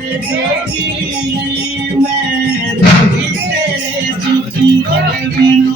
जोगी मैं रही तेरे जोगी बिनु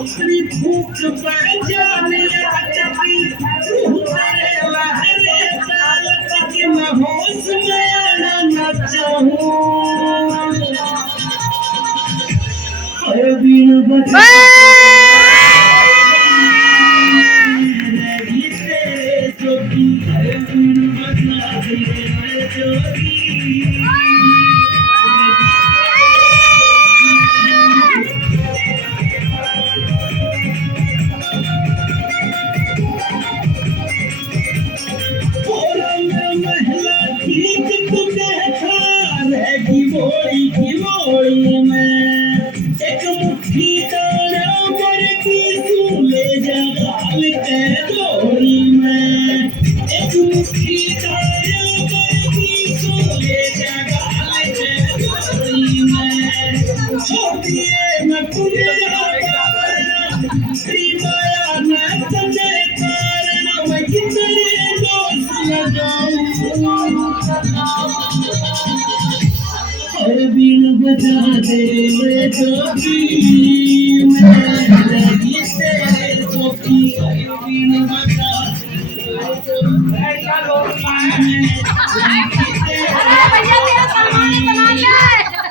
अपनी भूख पर जाने मैं होश में आना न चाहूं बिन बता की मैं एक मुट्ठी दाना पर की ले जा गाल के दौड़ी मैं एक मुट्ठी दाना पर की ले जा गाल के दौड़ी मैं छोड़ दिए मैं तुझे माया न समझे कारण मैं कितने दोस्त लगाऊं बिन बजा दे जोगी मैं लगी तेरे जोगी बिन बजा